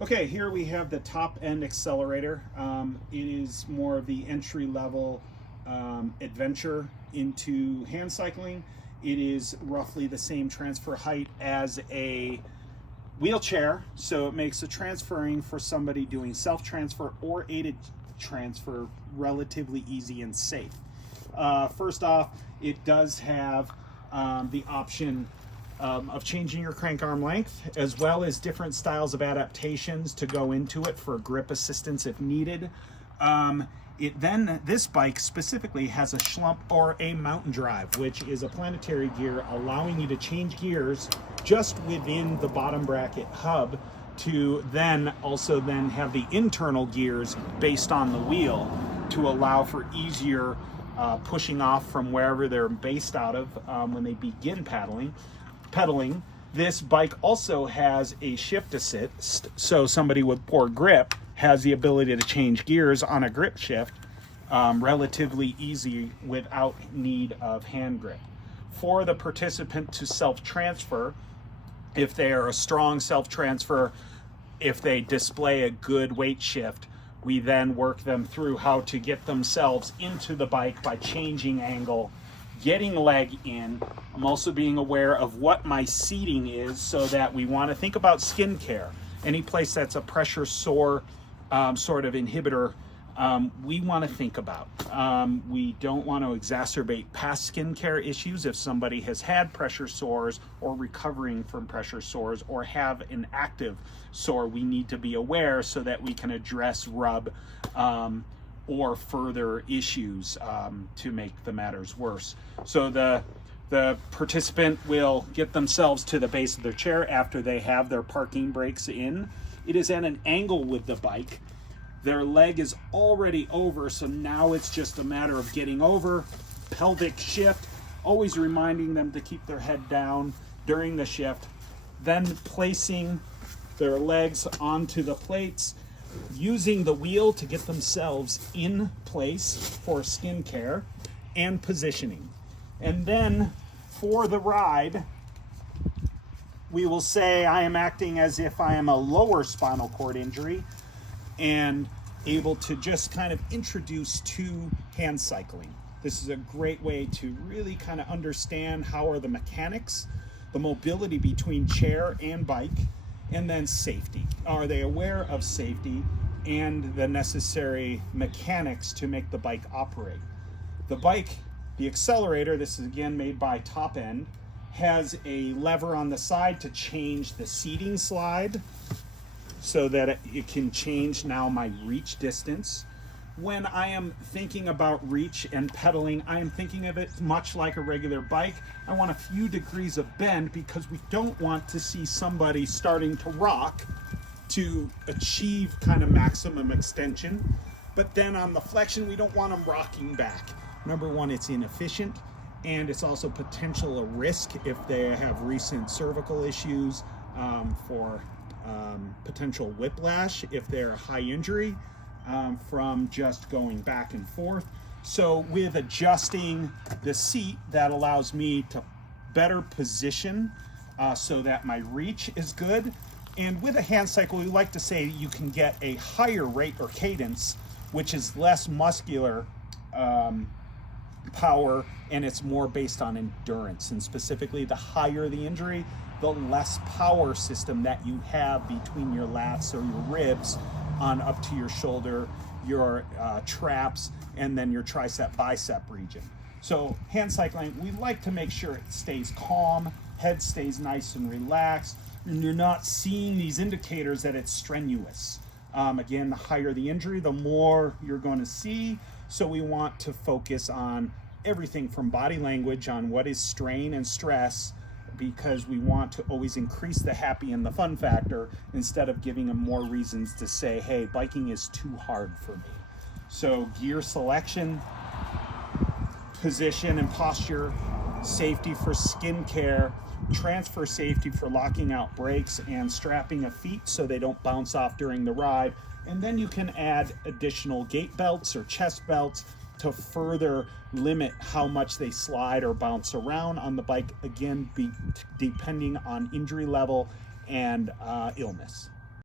Okay, here we have the TopEnd Accelerator. It is more of the entry-level adventure into hand cycling. It is roughly the same transfer height as a wheelchair, so it makes the transferring for somebody doing self-transfer or aided transfer relatively easy and safe. First off, it does have the option of changing your crank arm length, as well as different styles of adaptations to go into it for grip assistance if needed. This bike specifically has a schlump or a mountain drive, which is a planetary gear allowing you to change gears just within the bottom bracket hub to then also have the internal gears based on the wheel to allow for easier pushing off from wherever they're based out of when they begin pedaling. This bike also has a shift assist, so somebody with poor grip has the ability to change gears on a grip shift relatively easy without need of hand grip. For the participant to self-transfer, if they are a strong self-transfer, if they display a good weight shift, we then work them through how to get themselves into the bike by changing angle, getting leg in. I'm also being aware of what my seating is, so that we want to think about skin care. Any place that's a pressure sore sort of inhibitor, we want to think about. We don't want to exacerbate past skin care issues if somebody has had pressure sores or recovering from pressure sores or have an active sore. We need to be aware so that we can address rub or further issues to make the matters worse. So the participant will get themselves to the base of their chair after they have their parking brakes in. It is at an angle with the bike. Their leg is already over, so now it's just a matter of getting over, pelvic shift, always reminding them to keep their head down during the shift, then placing their legs onto the plates, using the wheel to get themselves in place for skin care and positioning. And then for the ride, we will say I am acting as if I am a lower spinal cord injury and able to just kind of introduce to hand cycling. This is a great way to really kind of understand how are the mechanics, the mobility between chair and bike, and then safety. Are they aware of safety and the necessary mechanics to make the bike operate? The bike, the accelerator, this is again made by TopEnd, has a lever on the side to change the seating slide so that it can change now my reach distance. When I am thinking about reach and pedaling, I am thinking of it much like a regular bike. I want a few degrees of bend because we don't want to see somebody starting to rock to achieve kind of maximum extension. But then on the flexion, we don't want them rocking back. Number one, it's inefficient, and it's also potential a risk if they have recent cervical issues for potential whiplash if they're a high injury from just going back and forth. So with adjusting the seat, that allows me to better position so that my reach is good. And with a hand cycle, we like to say you can get a higher rate or cadence, which is less muscular power, and it's more based on endurance. And specifically, the higher the injury, the less power system that you have between your lats or your ribs on up to your shoulder, your traps, and then your tricep bicep region. So hand cycling, we like to make sure it stays calm, head stays nice and relaxed, and you're not seeing these indicators that it's strenuous. Again, the higher the injury, the more you're going to see. So we want to focus on everything from body language on what is strain and stress, because we want to always increase the happy and the fun factor instead of giving them more reasons to say, hey, biking is too hard for me. So gear selection, position and posture, safety for skin care, transfer safety for locking out brakes and strapping of feet so they don't bounce off during the ride. And then you can add additional gait belts or chest belts to further limit how much they slide or bounce around on the bike, again, depending on injury level and illness.